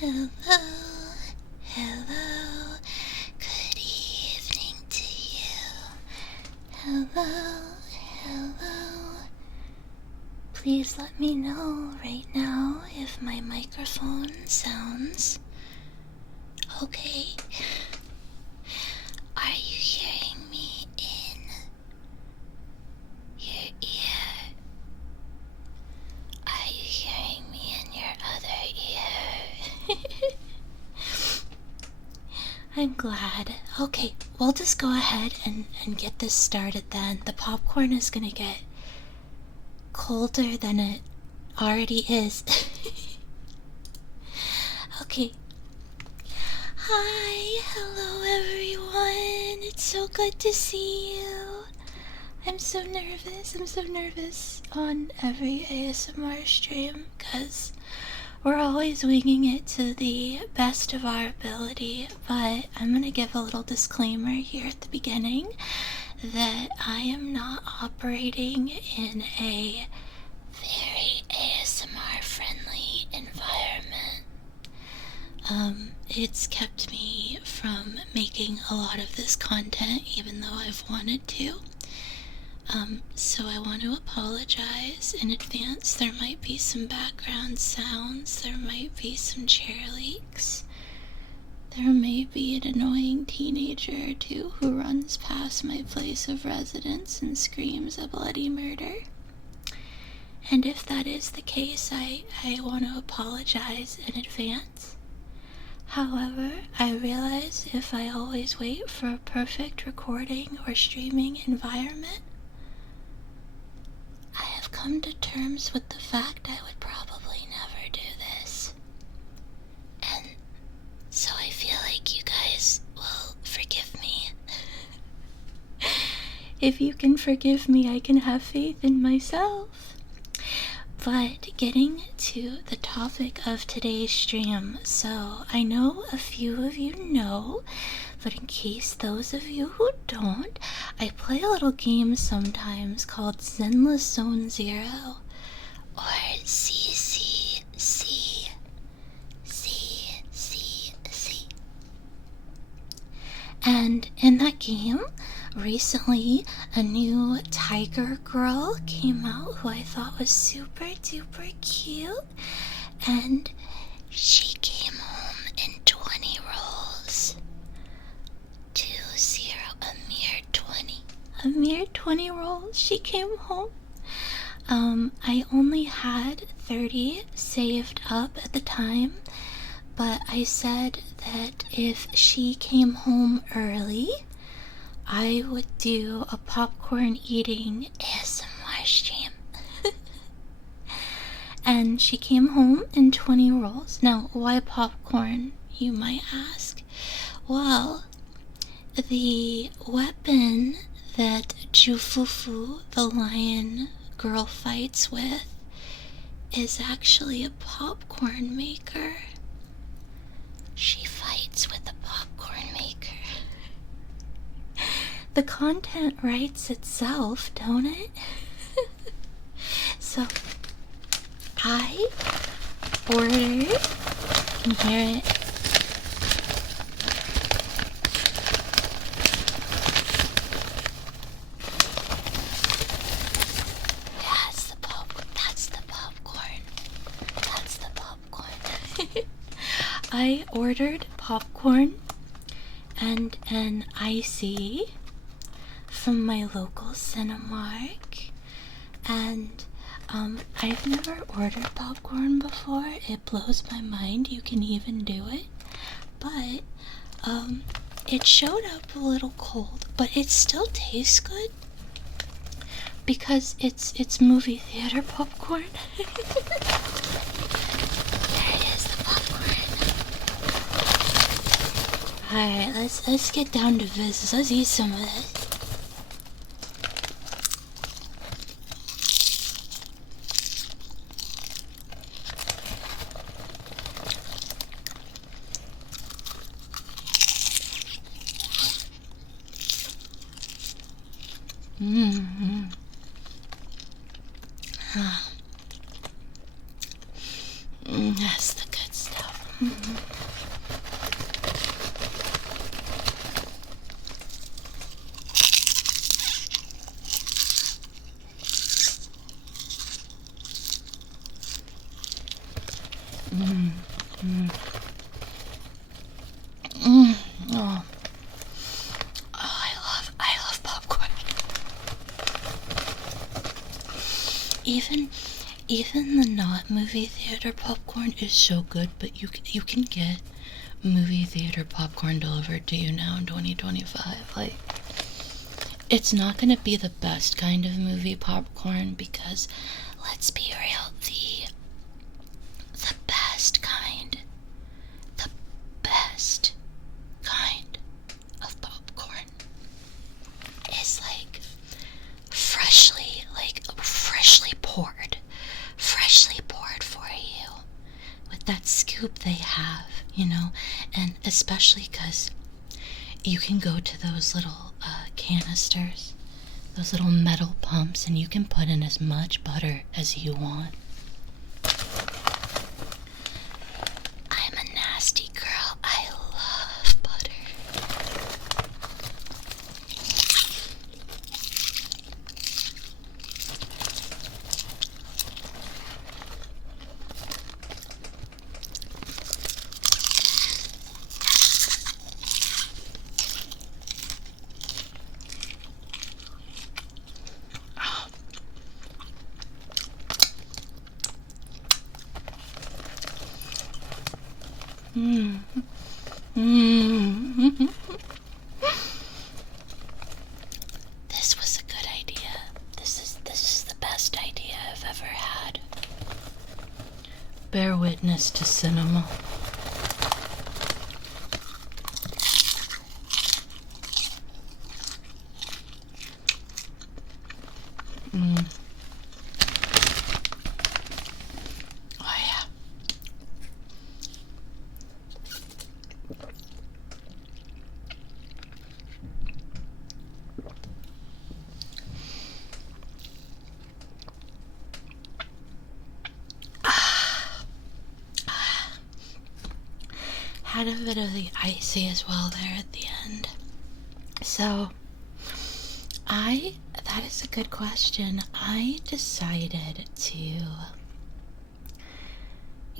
Hello, hello, good evening to you. Hello, hello. Please let me know right now if my microphone sounds okay. Are you hearing me in your ear? Are you hearing me in your other ear? I'm glad. Okay, we'll just go ahead and get this started then. The popcorn is gonna get colder than it already is. Okay. Hi, hello everyone. It's so good to see you. I'm so nervous on every ASMR stream because we're always winging it to the best of our ability, but I'm gonna give a little disclaimer here at the beginning that I am not operating in a very ASMR friendly environment. It's kept me from making a lot of this content even though I've wanted to. So I want to apologize in advance. There might be some background sounds, there might be some chair leaks, there may be an annoying teenager or two who runs past my place of residence and screams a bloody murder. And if that is the case, I want to apologize in advance. However, I realize if I always wait for a perfect recording or streaming environment, I have come to terms with the fact I would probably never do this. And so I feel like you guys will forgive me. If you can forgive me, I can have faith in myself. But getting to the topic of today's stream, so I know a few of you know, but in case those of you who don't, I play a little game sometimes called Zenless Zone Zero, or CCC. And in that game, recently a new tiger girl came out who I thought was super duper cute, and she came home in 20 rolls. 2-0, a mere 20 rolls she came home. I only had 30 saved up at the time, but I said that if she came home early, I would do a popcorn eating ASMR stream. And she came home in 20 rolls. Now, why popcorn, you might ask? Well, the weapon that Ju Fufu, the lion girl, fights with is actually a popcorn maker. She fights with a popcorn maker. The content writes itself, don't it? So, I ordered, you can hear it. Yeah, it's the popcorn. That's the popcorn. That's the popcorn. I ordered popcorn and an ICEE from my local Cinemark, and I've never ordered popcorn before. It blows my mind you can even do it, but it showed up a little cold, but it still tastes good because it's movie theater popcorn. There it is, the popcorn. Alright, let's get down to business. Let's eat some of this. That's the good stuff. even even the not movie theater popcorn is so good, but you can get movie theater popcorn delivered to you now in 2025. Like, it's not gonna be the best kind of movie popcorn because, let's be real, the best kind, the best kind of popcorn is like freshly poured for you with that scoop they have, you know, and especially because you can go to those little canisters, those little metal pumps, and you can put in as much butter as you want. I'm a nasty girl. I love butter. This was a good idea. This is the best idea I've ever had. Bear witness to cinema. Oh yeah. Had a bit of the ICEE as well there at the end. So, that is a good question. I decided to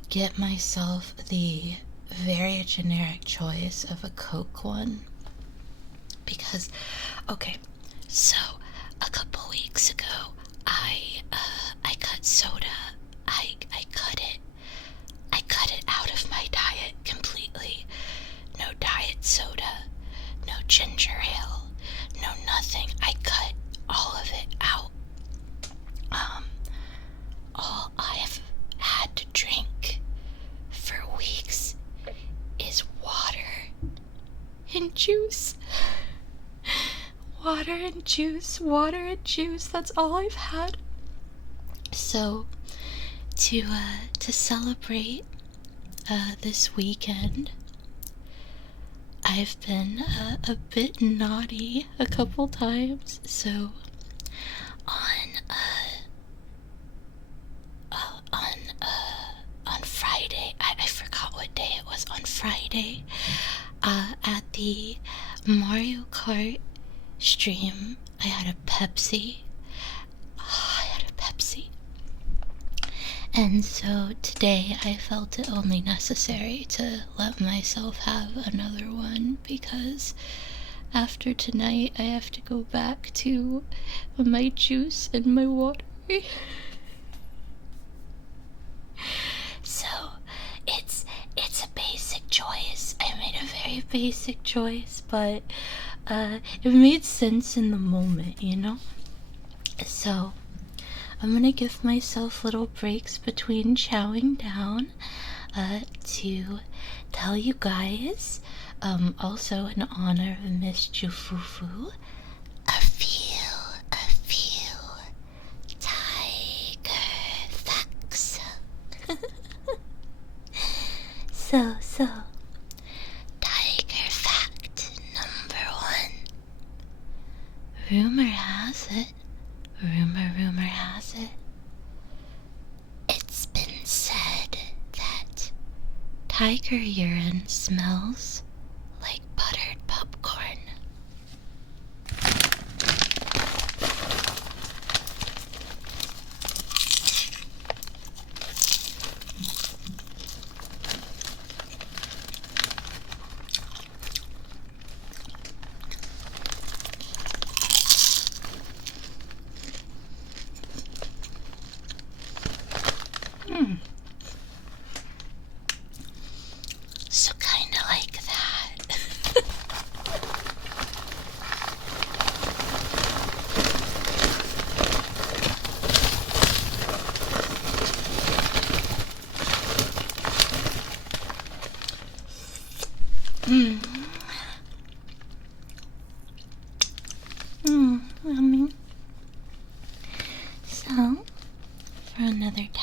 get myself the very generic choice of a Coke one. Because, okay, so a couple weeks ago, I cut soda. I cut it out of my diet completely. No diet soda, no ginger ale, no nothing. I cut all of it out. All I've had to drink for weeks is water and juice. Water and juice, that's all I've had. So, to celebrate this weekend, I've been a bit naughty a couple times. So on Friday, I forgot what day it was. On Friday, at the Mario Kart stream, I had a Pepsi. And so today I felt it only necessary to let myself have another one, because after tonight I have to go back to my juice and my water. So it's a basic choice. I made a very basic choice, but it made sense in the moment, you know? So I'm gonna give myself little breaks between chowing down to tell you guys, also in honor of Miss Ju Fufu, a few tiger facts. So, tiger fact number 1. Rumor has it, it's been said that tiger urine smells like buttered popcorn.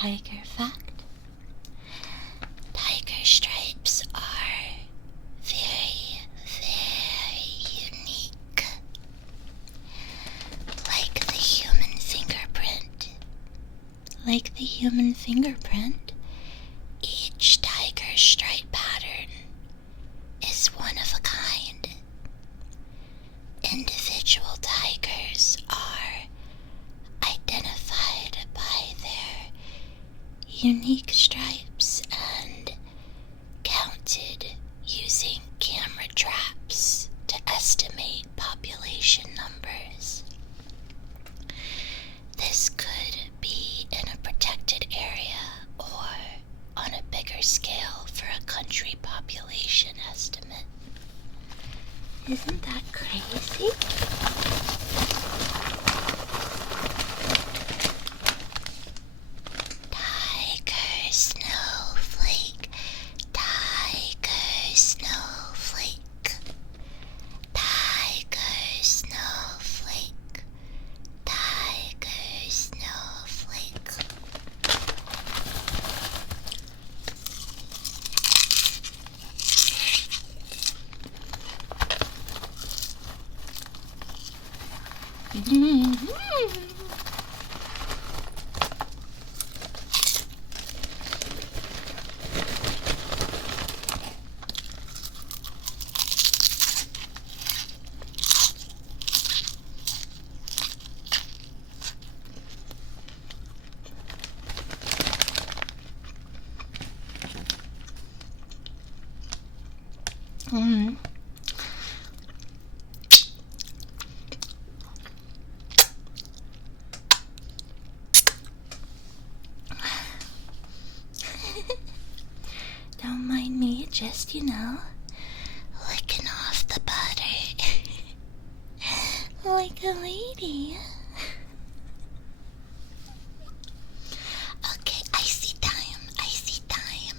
tiger fact. Tiger stripes are very, very unique. Like the human fingerprint. Each tiger stripe pattern is one of a kind. Individual tigers are identified by their unique stripes and counted using camera traps to estimate population numbers. This could be in a protected area or on a bigger scale for a country population estimate. Isn't that crazy? Tiger snowflake, tiger snowflake, tiger snowflake, tiger snowflake. Don't mind me, just, licking off the butter. Like a lady. Okay, icy time, icy time.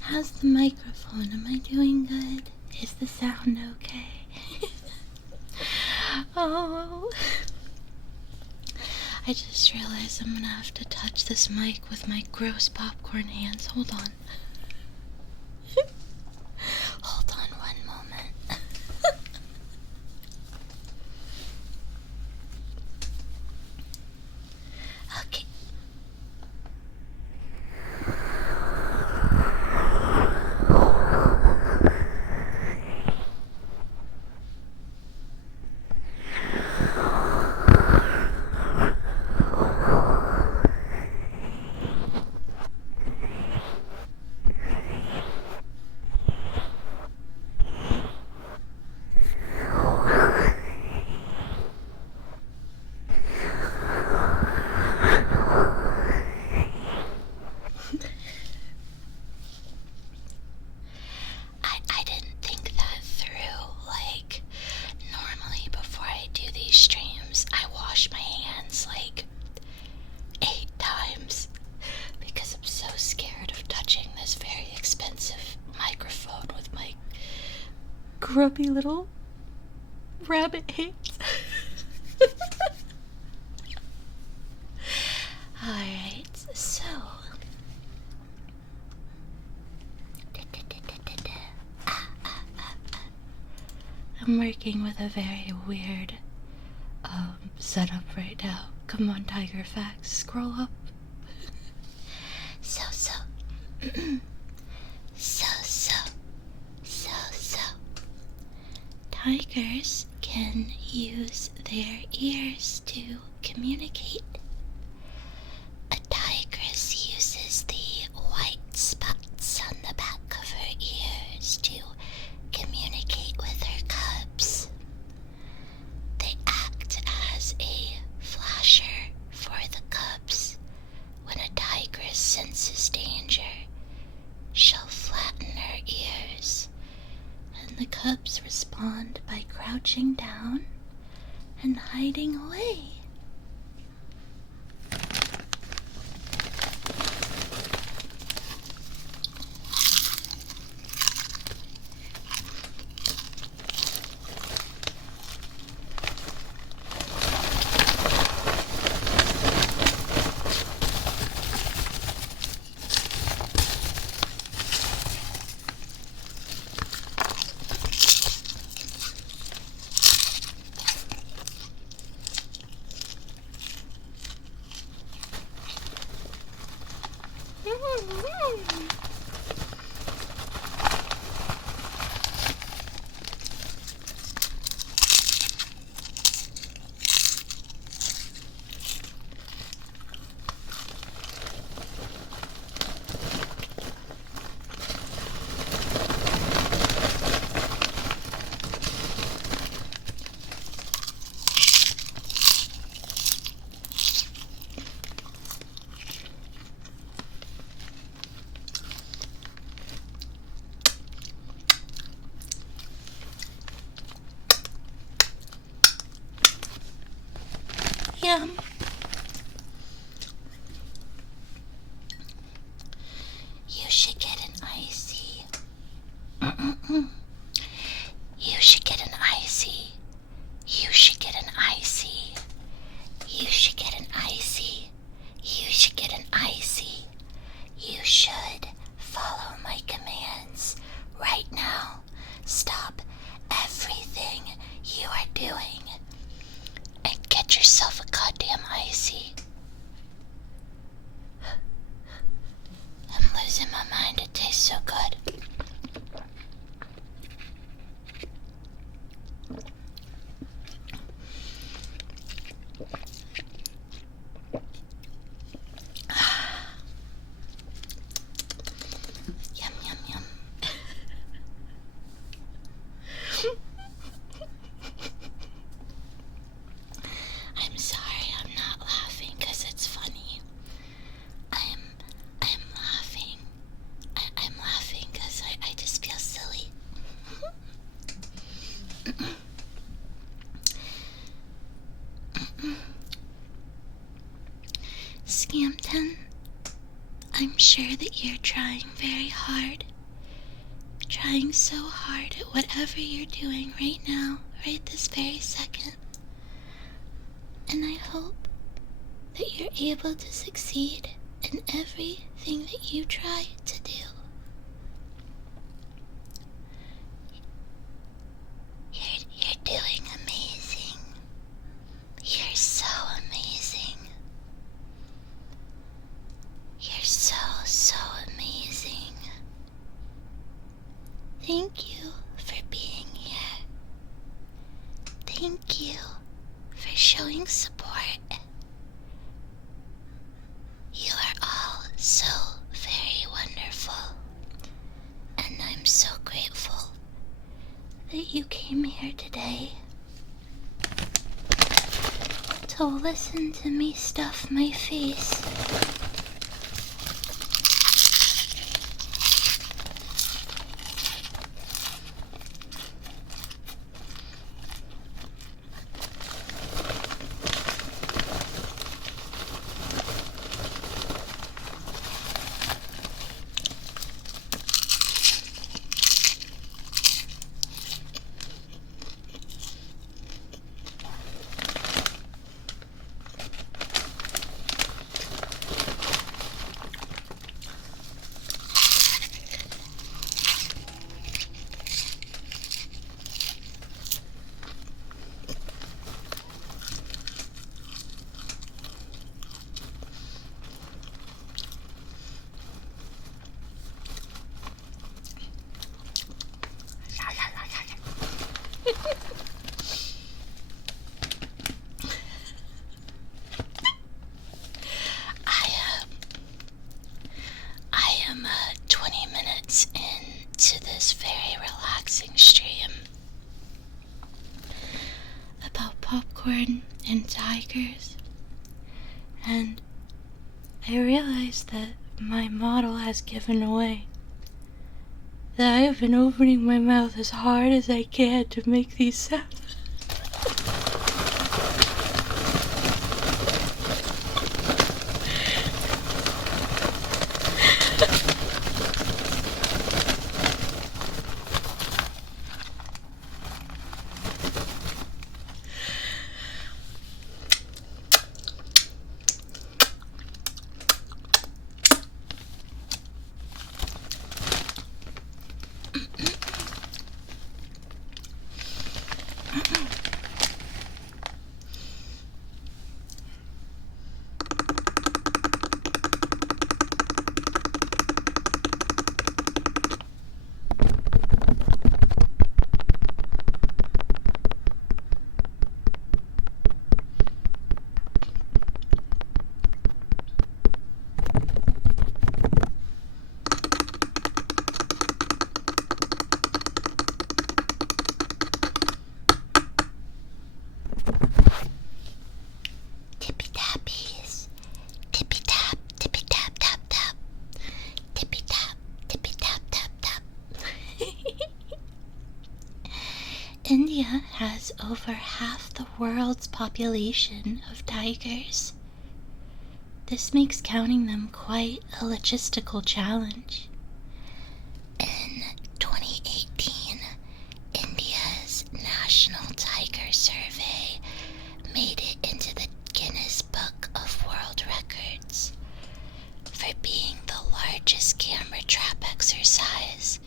How's the microphone? Am I doing good? Is the sound okay? Oh, I just realized I'm gonna have to touch this mic with my gross popcorn hands. Hold on. Hold on one moment. Okay. I didn't think that through. Like, normally before I do these streams, I wash my hands like 8 times because I'm so scared of touching this very expensive microphone with my grubby little rabbit hands. Alright, so I'm working with a very weird setup right now. Come on, Tiger Facts, scroll up. So tigers can use their ears to communicate. A tigress uses the white spots on the back of her ears to communicate with her cubs. They act as a flasher for the cubs. When a tigress senses danger, she'll flatten her ears, and the cubs respond by crouching down and hiding away. am. You should get an ICEE. You should get an ICEE. You should get an ICEE. You should get an ICEE. You should get an ICEE. You should follow my commands right now. Stop everything you are doing and get yourself a goddamn ICEE. I'm losing my mind. It tastes so good. Yum, yum, yum. I'm sorry, I'm not laughing because it's funny. I'm laughing. I'm laughing because I just feel silly. Scampton, I'm sure that you're trying very hard. Trying so hard at whatever you're doing right now, right this very second. And I hope that you're able to succeed in everything that you try to do. You're doing amazing. You're so amazing. You're so amazing. Thank you for being here. Thank you for showing support. You are all so very wonderful, and I'm so grateful that you came here today to listen to me stuff my face. I am 20 minutes into this very relaxing stream about popcorn and tigers, and I realized that my model has given away. That I have been opening my mouth as hard as I can to make these sounds. India has over half the world's population of tigers. This makes counting them quite a logistical challenge. In 2018, India's National Tiger Survey made it into the Guinness Book of World Records for being the largest camera trap exercise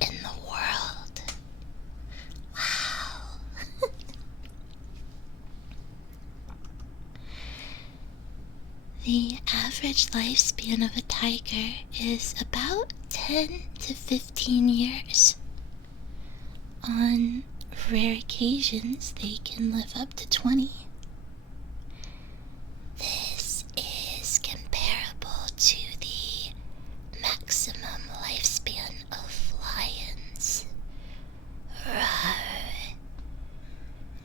in the world. Wow. The average lifespan of a tiger is about 10 to 15 years. On rare occasions, they can live up to 20. This is comparable to the maximum lifespan of lions,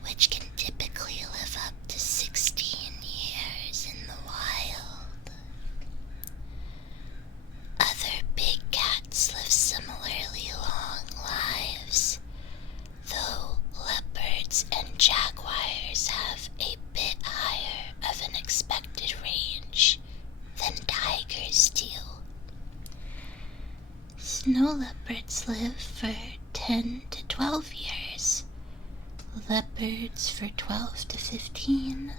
which can typically live up to 16 years in the wild. Other big cats live similarly long lives, though leopards and jaguars have a bit higher of an expected range than tigers do. Snow leopards live for 10 to 12 years, leopards for 12 to 15,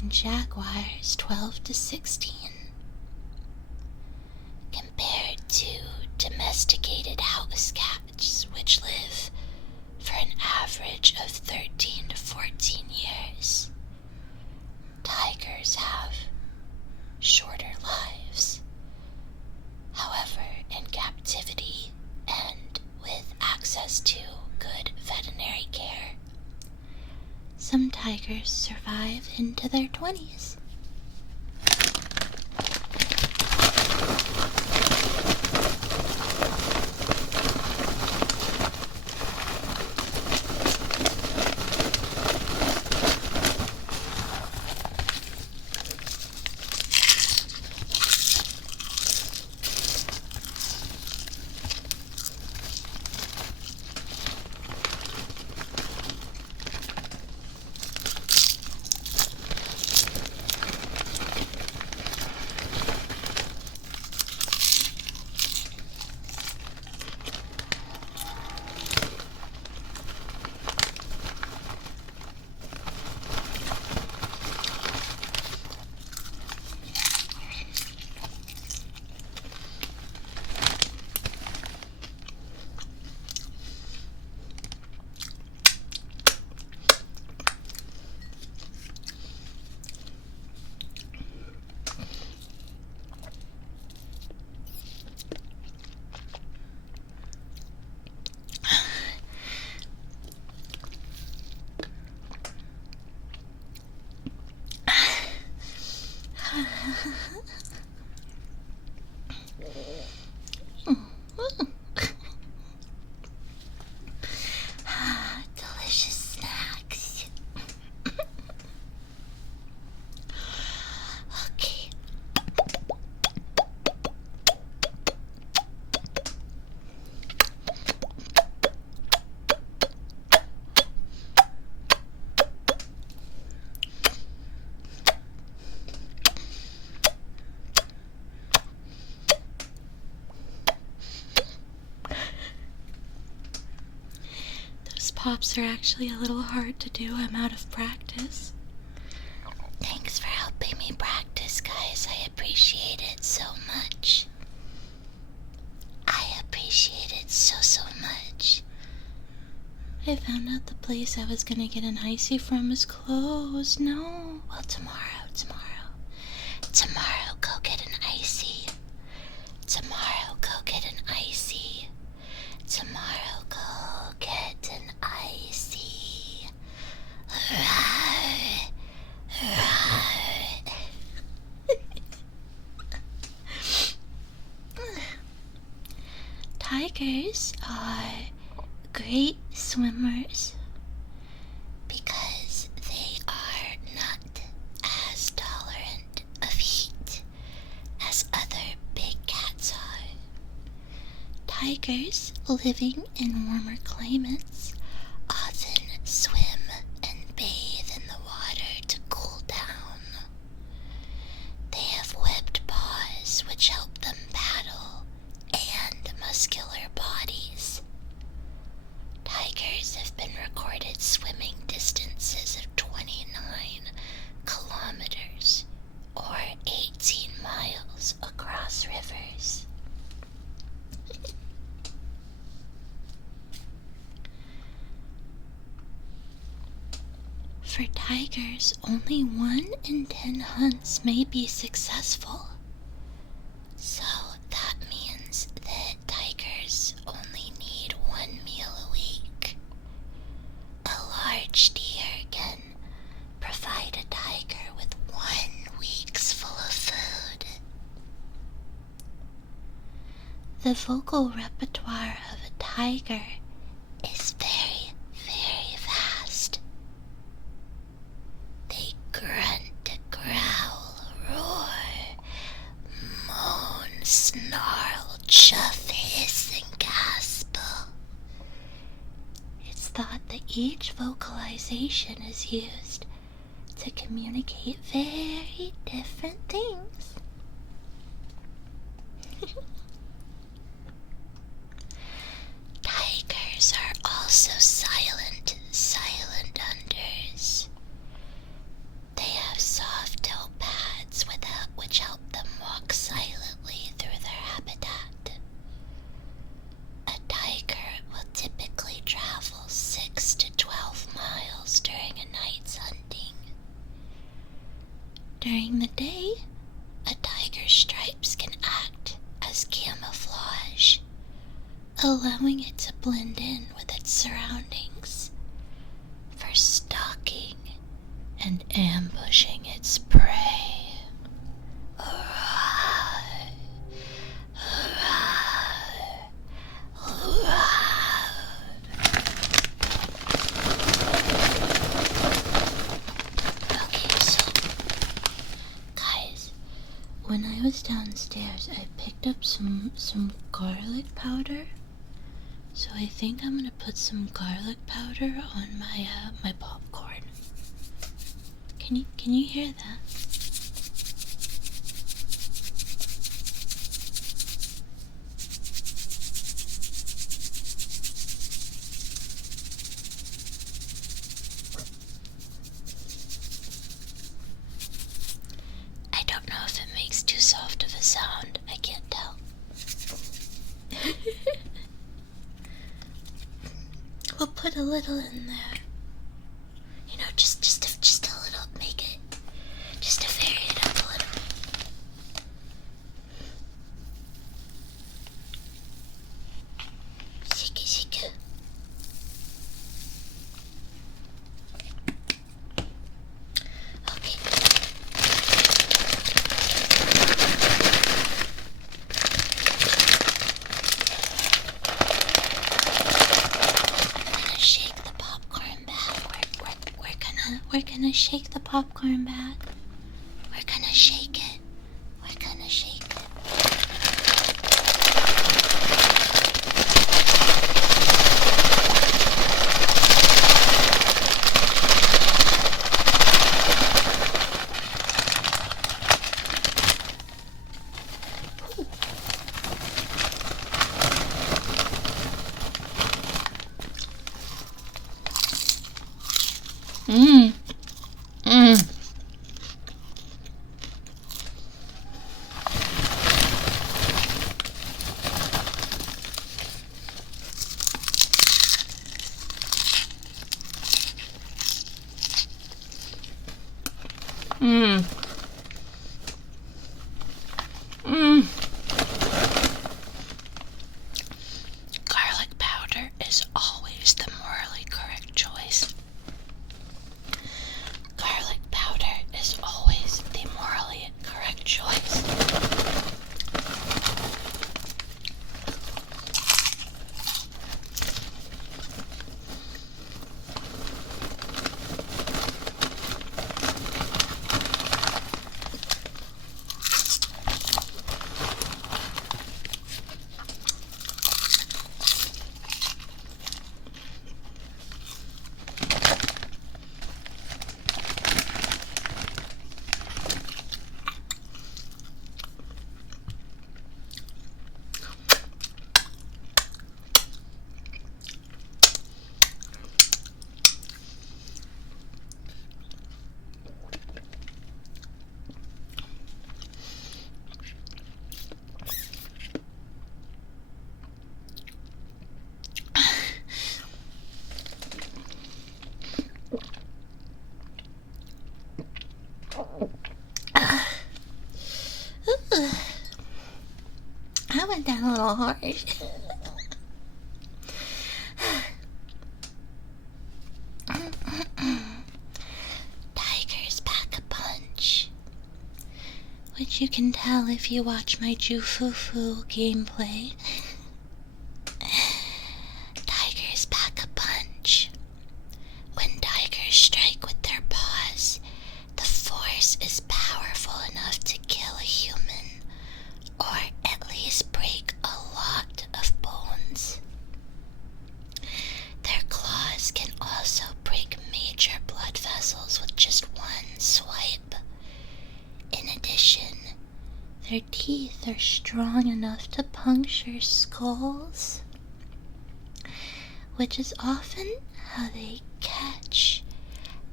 and jaguars 12 to 16. Compared to domesticated house cats, which live for an average of 13 to 14 years, tigers have shorter lives. However, in captivity and with access to good veterinary care, some tigers survive into their 20s. Delicious snacks. Okay. Pops are actually a little hard to do. I'm out of practice. Thanks for helping me practice, guys. I appreciate it so much. I appreciate it so much. I found out the place I was gonna get an ICEE from is closed. No. Well, tomorrow. Tomorrow, go get an ICEE. Tomorrow, go get an ICEE. Tomorrow, go get an ICEE. Tigers are great swimmers because they are not as tolerant of heat as other big cats are. Tigers living in warmer climates recorded swimming distances of 29 kilometers or 18 miles across rivers. For tigers, only 1 in 10 hunts may be successful. So that means that tigers only need 1 meal a week. A large deer can provide a tiger with 1 week's full of food. The vocal repertoire of a tiger is very, very vast. They grunt, growl, roar, moan, snarl, chuff, hiss, and gasp. It's thought that each vocalization is used to communicate very different things. Tigers are also silent hunters. They have soft toe pads which help them walk silently through their habitat. A tiger will typically travel 6 to 12 miles during a night's hunting. During the day, a tiger's stripes can act as camouflage, allowing it to blend in with its surroundings for stalking and ambushing its prey. Hurrah! Hurrah! Hurrah! Okay, so, guys, when I was downstairs, I picked up some garlic powder. So I think I'm gonna put some garlic powder on my popcorn. Can you hear that? I don't know if it makes too soft of a sound. I can't tell. We'll put a little in there. You know, just a little, make it, just to vary it up a little. Shake. Okay. Shake the popcorn bag. We're gonna shake the popcorn bag. We're gonna shake it. We're gonna shake it. Mmm. Garlic powder is always the morally correct choice. Garlic powder is always the morally correct choice. a little harsh. Tigers pack a punch, which you can tell if you watch my Ju Fufu gameplay. Tigers pack a punch. When tigers strike with their paws, the force is powerful enough to kill a human, or at least break a lot of bones. Their claws can also break major blood vessels with just one swipe. In addition, their teeth are strong enough to puncture skulls, which is often how they catch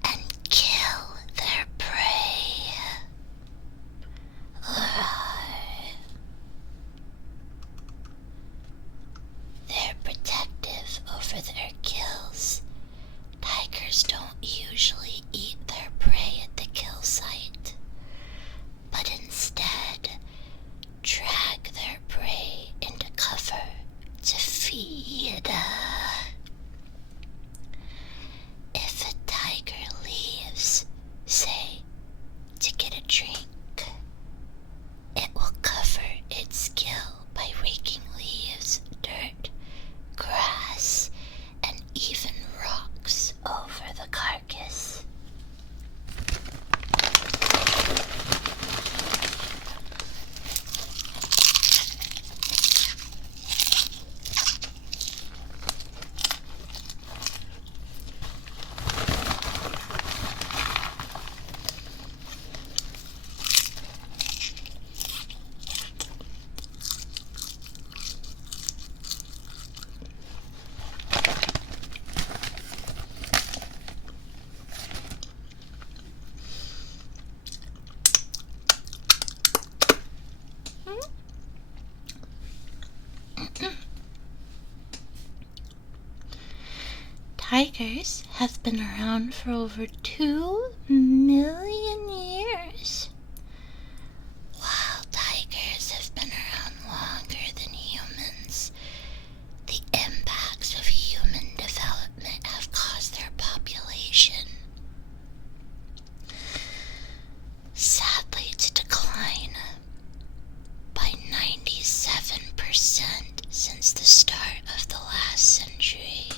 and kill their prey. They're protective over their kills. Tigers don't usually eat their prey at the kill site, but instead drag their prey into cover to feed. If a tiger leaves, say, to get a drink, it will cover its kill by raking leaves, dirt, grass, and even rocks over the carcass. Tigers have been around for over 2 million years. While tigers have been around longer than humans, the impacts of human development have caused their population, sadly, to decline by 97% since the start of the last century.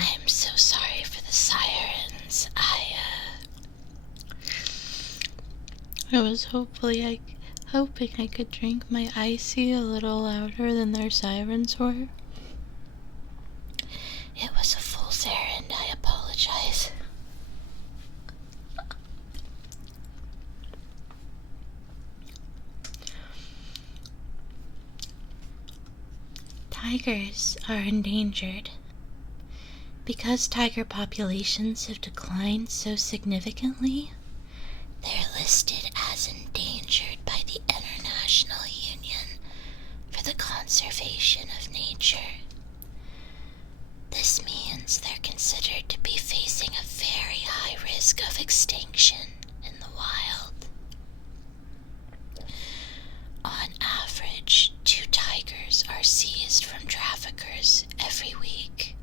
I am so sorry for the sirens. I was hoping I could drink my ICEE a little louder than their sirens were. It was a fool's errand. I apologize. Tigers are endangered. Because tiger populations have declined so significantly, they're listed as endangered by the International Union for the Conservation of Nature. This means they're considered to be facing a very high risk of extinction in the wild. On average, 2 tigers are seized from traffickers every week.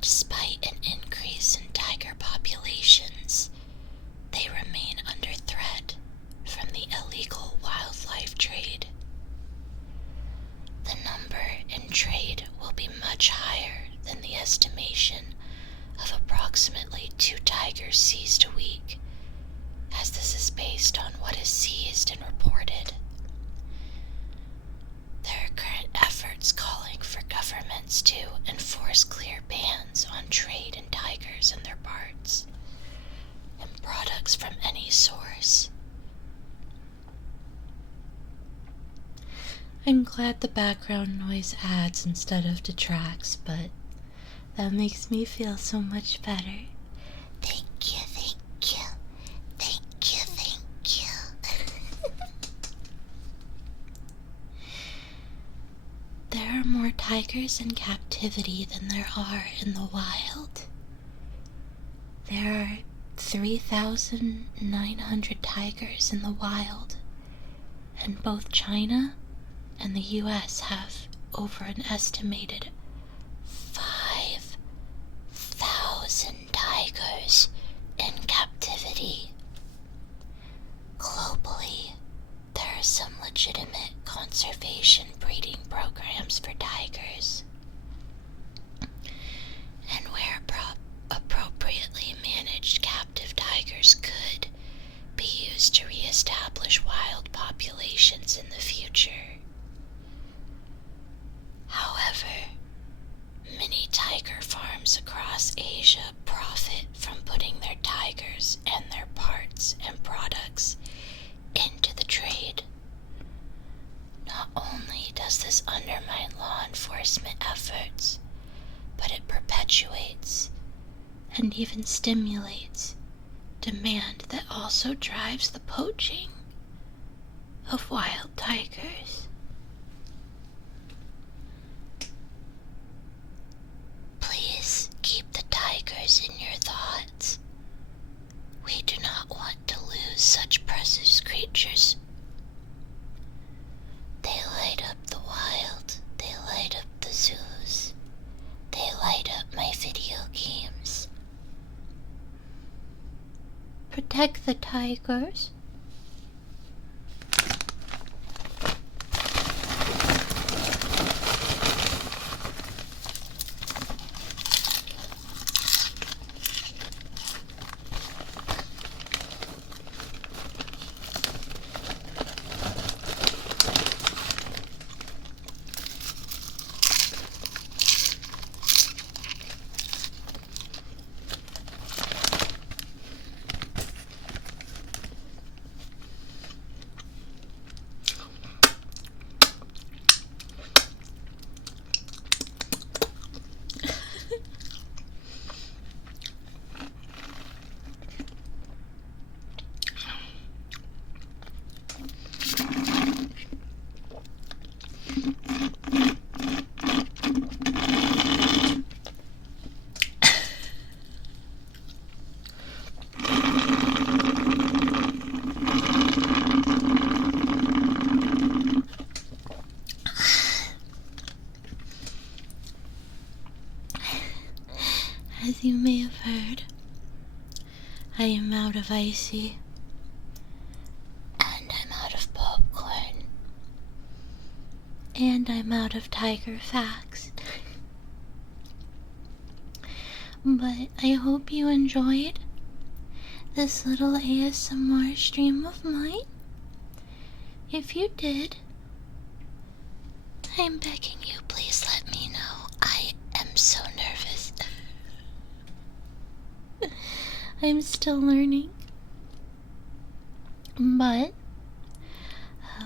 Despite an increase in tiger populations, they remain trade will be much higher than the estimation of approximately 2 tigers seized a week, as this is based on what is seized and reported. There are current efforts calling for governments to enforce clear bans on trade in tigers and their parts, and products from any source. I'm glad the background noise adds instead of detracts, but that makes me feel so much better. Thank you, thank you, thank you, thank you. There are more tigers in captivity than there are in the wild. There are 3,900 tigers in the wild, and both China and the US have over an estimated 5,000 tigers in captivity. Globally, there are some legitimate conservation breeding programs for tigers, and where appropriately managed captive tigers could be used to reestablish wild populations in the future. However, many tiger farms across Asia profit from putting their tigers and their parts and products into the trade. Not only does this undermine law enforcement efforts, but it perpetuates and even stimulates demand that also drives the poaching of wild tigers. Please keep the tigers in your thoughts. We do not want to lose such precious creatures. They light up the wild, they light up the zoos, they light up my video games. Protect the tigers. As you may have heard, I am out of ICEE, and I'm out of popcorn, and I'm out of tiger facts. But I hope you enjoyed this little ASMR stream of mine. If you did, I'm begging you, please let me know. I am so nervous. I'm still learning. But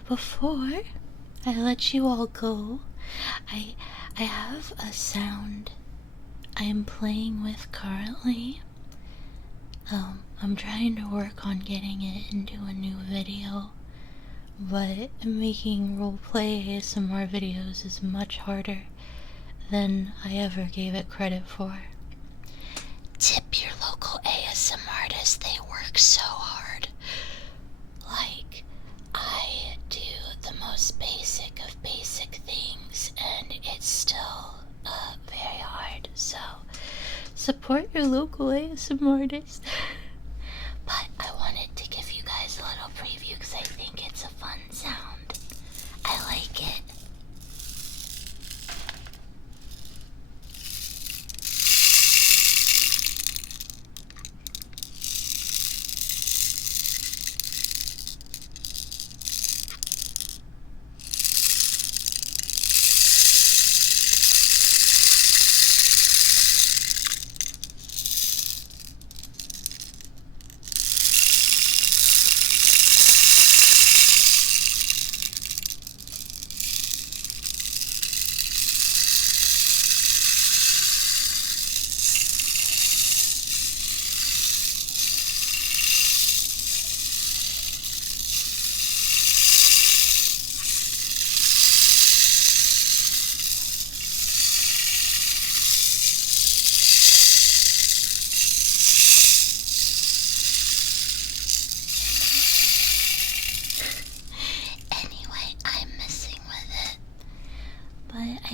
before I let you all go, I have a sound I am playing with currently. I'm trying to work on getting it into a new video, but making roleplay ASMR videos is much harder than I ever gave it credit for. Tip your local ASMR artists, they work so hard. Like, I do the most basic of basic things, and it's still very hard, so support your local ASMR artist. But I wanted to give you guys a little preview because I think it's a fun sound. I like it.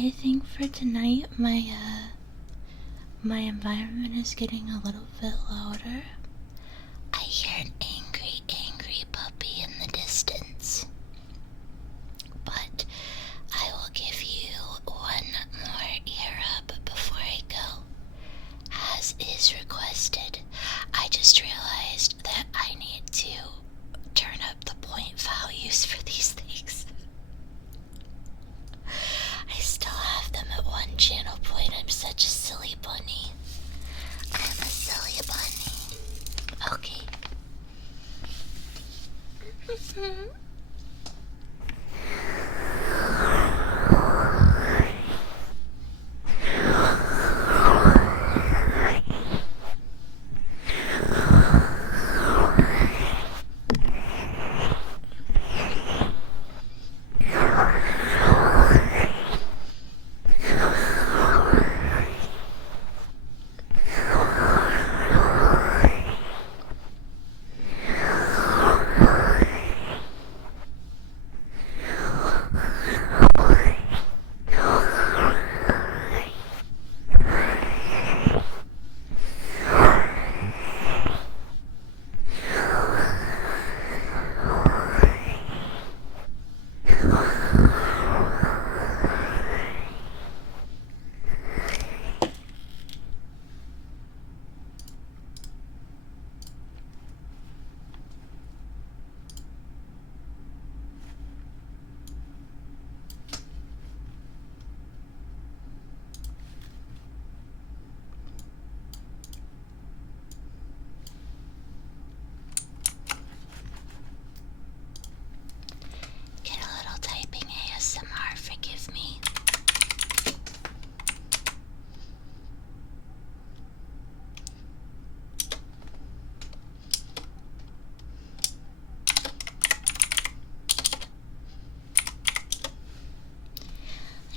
I think for tonight my environment is getting a little bit louder. I hear an angry, angry puppy in the distance. But I will give you one more ear up before I go, as is requested. I just realized that I need to turn up the point values for these things. I still have them at one channel point. I'm such a silly bunny. I'm a silly bunny. Okay.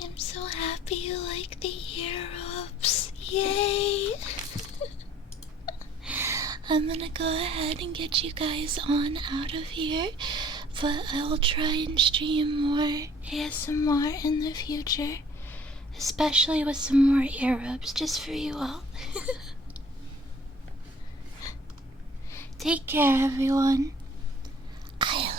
I'm so happy you like the ear ups. Yay! I'm gonna go ahead and get you guys on out of here, but I will try and stream more ASMR in the future, especially with some more ear rubs just for you all. Take care, everyone. I